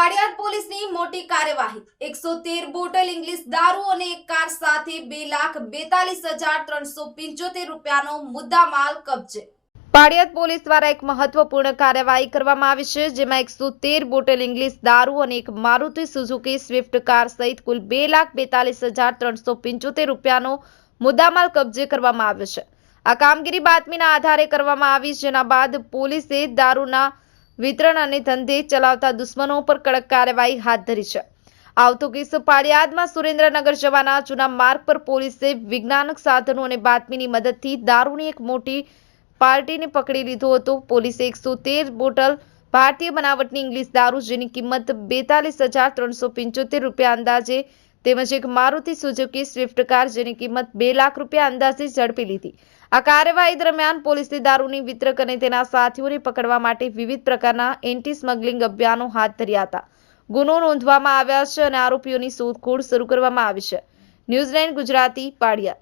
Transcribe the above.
પાડિયાદ પોલીસની મોટી કાર્યવાહી. એકસો તેર બોટલ ઇંગ્લિશ દારૂ અને એક કાર સાથે બે લાખ બેતાલીસ હજાર ત્રણસો પંચોતેર રૂપિયાનો મુદ્દામાલ કબજે. પાડિયાદ પોલીસ દ્વારા એક મહત્વપૂર્ણ કાર્યવાહી કરવામાં આવી છે, જેમાં એકસો તેર બોટલ ઇંગ્લિશ દારૂ અને એક મારુતિ સુઝુકી સ્વિફ્ટ કાર સહિત કુલ બે લાખ બેતાલીસ હજાર ત્રણસો પંચોતેર રૂપિયાનો મુદ્દામાલ કબજે કરવામાં આવ્યો છે. આ કામગીરી બાતમીના આધારે કરવામાં આવી, જેના બાદ પોલીસે દારૂના વિતરણ અને ધંધે ચલાવતા દુશ્મનો પર કડક કાર્યવાહી હાથ ધરી છે. આવતો કેસ પાળિયાદમાં સુરેન્દ્રનગર જવાના જૂના માર્ગ પર પોલીસે વિજ્ઞાનક સાધનો અને બાતમીની મદદથી દારૂની એક મોટી પાર્ટીને પકડી લીધો હતો. પોલીસે એકસો તેર બોટલ ભારતીય બનાવટની ઇંગ્લિશ દારૂ જેની કિંમત બેતાલીસ હજાર ત્રણસો પંચોતેર રૂપિયા અંદાજે તેમજ એક મારુતિ સુઝુકી સ્વિફ્ટ કાર જેની કિંમત બે લાખ રૂપિયા અંદાજે ઝડપી લીધી. આ કાર્યવાહી દરમિયાન પોલીસે દારૂની વિતરક અને તેના સાથીઓને પકડવા માટે વિવિધ પ્રકારના એન્ટી સ્મગલિંગ અભિયાનો હાથ ધર્યા હતા. ગુનો નોંધવામાં આવ્યા છે અને આરોપીઓની શોધખોળ શરૂ કરવામાં આવી છે. ન્યૂઝીલેન્ડ ગુજરાતી પાડિયા.